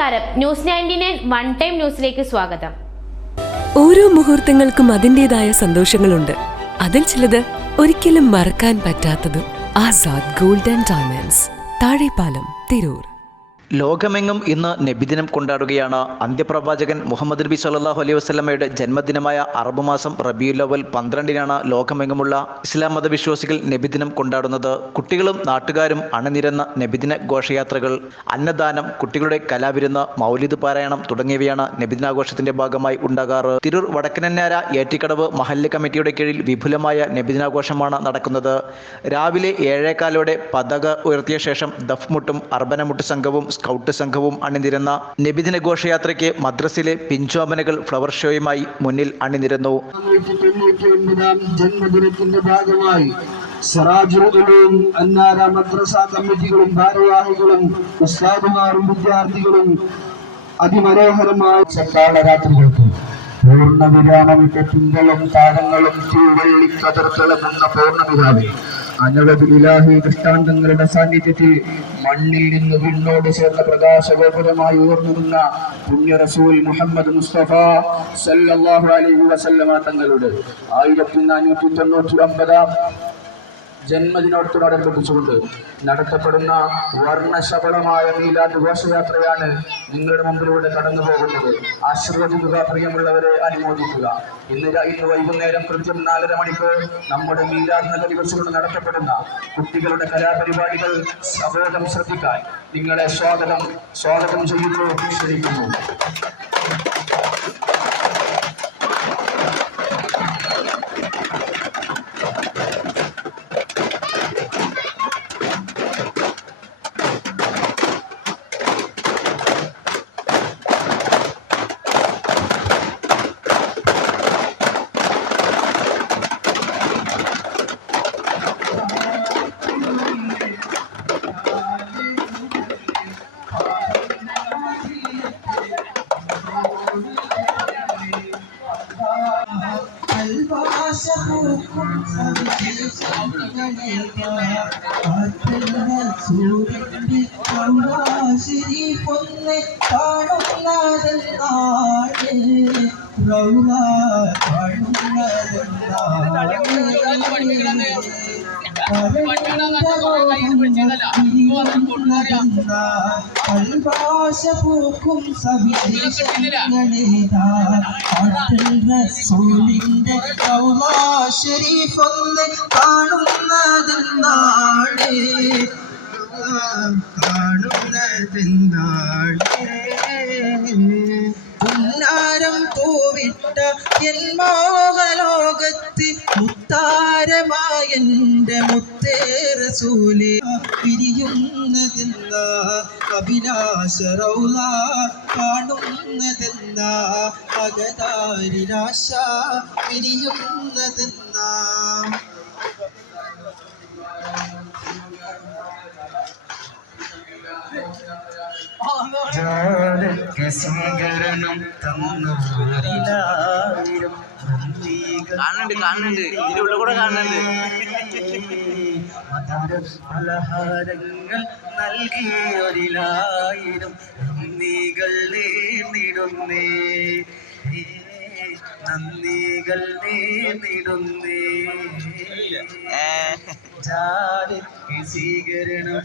നമസ്കാരം, news 99 one time ന്യൂസിലേക്ക് സ്വാഗതം. ഓരോ മുഹൂർത്തങ്ങൾക്കും അതിൻ്റെതായ സന്തോഷങ്ങളുണ്ട്. അതിൽ ചിലത് ഒരിക്കലും മറക്കാൻ പറ്റാത്തതും. Azad gold and diamonds, Thazhepalam, Tirur. ലോകമെങ്ങും ഇന്ന് നബിദിനം കൊണ്ടാടുകയാണ്. അന്ത്യപ്രവാചകൻ മുഹമ്മദ് നബി സല്ലല്ലാഹു അലൈഹി വസല്ലമയുടെ ജന്മദിനമായ അറബ് മാസം റബീഉൽ അവ്വൽ 12-നാണ് ലോകമെങ്ങുമുള്ള ഇസ്ലാം മതവിശ്വാസികൾ നബിദിനം കൊണ്ടാടുന്നത്. കുട്ടികളും നാട്ടുകാരും അണിനിരന്ന നബിദിന ഘോഷയാത്രകൾ, അന്നദാനം, കുട്ടികളുടെ കലാവിരുന്ന്, മൗലിദ് പാരായണം തുടങ്ങിയവയാണ് നബിദിനാഘോഷത്തിന്റെ ഭാഗമായി ഉണ്ടാകാറ്. തിരൂർ വടക്കനന്നാര ഏറ്റിക്കടവ് മഹല്ല് കമ്മിറ്റിയുടെ കീഴിൽ വിപുലമായ നബിദിനാഘോഷമാണ് നടക്കുന്നത്. രാവിലെ 7:15 പതാക ഉയർത്തിയ ശേഷം ദഫ്മുട്ടും അർബനമുട്ട് സംഘവും സ്കൗട്ട് സംഘവും അണിനിരന്ന നബിദിന ഘോഷയാത്രയ്ക്ക് മദ്രസയിലെ പിഞ്ചോമനകൾ ഫ്ലവർ ഷോയുമായി മുന്നിൽ അണിനിരന്നു. ജന്മദിനത്തിന്റെ ഭാഗമായി സിറാജുൽ ഉലൂം അന്നാര മദ്രസ കമ്മിറ്റികളും ഭാരവാഹികളും ഉസ്താദുമാരും വിദ്യാർത്ഥികളും അതിമനോഹരമായ ചക്കാളരാത്രികൾക്കും പൂർണ്ണവിരാമമിട്ട് പിന്തളും താരങ്ങളും തിരുവള്ളിക്കതിർത്തിളങ്ങുന്ന പൗർണമിരാവിൽ അനവധി ഇലാഹി ദൃഷ്ടാന്തങ്ങളുടെ സാന്നിധ്യത്തിൽ മണ്ണിൽ നിന്ന് വിണ്ണോട് ചേർന്ന പ്രകാശഗോപുരമായി ഉയർന്നുനിന്ന പുണ്യ റസൂൽ മുഹമ്മദ് മുസ്തഫ സല്ലല്ലാഹു അലൈഹി വസല്ലമ തങ്ങളുടെ 1499 ജന്മദിനോടനുബന്ധിച്ചുകൊണ്ട് നടത്തപ്പെടുന്ന വർണ്ണശബളമായ മീലാദ് ഘോഷയാത്രയാണ് നിങ്ങളുടെ മുമ്പിലൂടെ കടന്നു പോകുന്നത്. ആശീർവദിക്കുക, പ്രിയമുള്ളവരെ അനുമോദിക്കുക. ഇന്ന് വൈകുന്നേരം കൃത്യം 4:30 മണിക്ക് നമ്മുടെ മീലാദ് നഗരി വെച്ചുകൊണ്ട് നടത്തപ്പെടുന്ന കുട്ടികളുടെ കലാപരിപാടികൾ സബോധം ശ്രദ്ധിക്കാൻ നിങ്ങളെ സ്വാഗതം ചെയ്യുന്നു, ക്ഷണിക്കുന്നു. പൂക്കും റസൂലിന്റെ ശരീഫ് ഒന്ന് കാണുന്നതെന്നാണ് ഉന്നാരം പൂവിട്ട എൻ മോഹലോകത്ത് മുത്താരമായെന്റെ മുത്തേ റസൂലേ പിരിയുന്നതെന്ന അഭിലാഷ റൗള കാണുന്നതെന്ന അകതാരിലാശ പിരിയുന്നതെന്ന സ്വീകരണം തന്നോരിലായിരം കാണുന്നുണ്ട് ഇതിനുള്ള കൂടെ കാണുന്നുണ്ട്. പലഹാരങ്ങൾ നൽകിയൊരിലായിരം നന്ദികൾ നേർന്നിടുന്നേ, നന്ദികൾ നേർന്നിടുന്നേ. സ്വീകരണം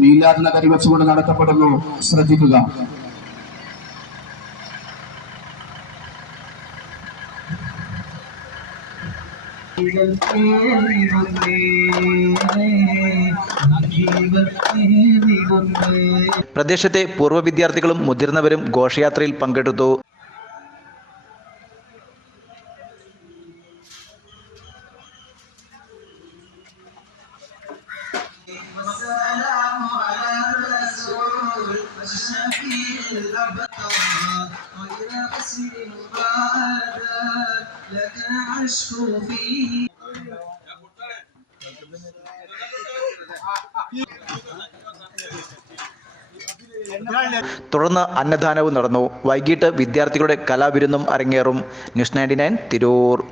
മീലാദ് നഗരി വെച്ചുകൊണ്ട് നടത്തപ്പെടുന്നു. ശ്രദ്ധിക്കുക. പ്രദേശത്തെ പൂർവ്വ വിദ്യാർത്ഥികളും മുതിർന്നവരും ഘോഷയാത്രയിൽ പങ്കെടുത്തു. തുടർന്ന് അന്നദാനവും നടന്നു. വൈകിട്ട് വിദ്യാർത്ഥികളുടെ കലാവിരുന്നും അരങ്ങേറും. ന്യൂസ് 99 തിരൂർ.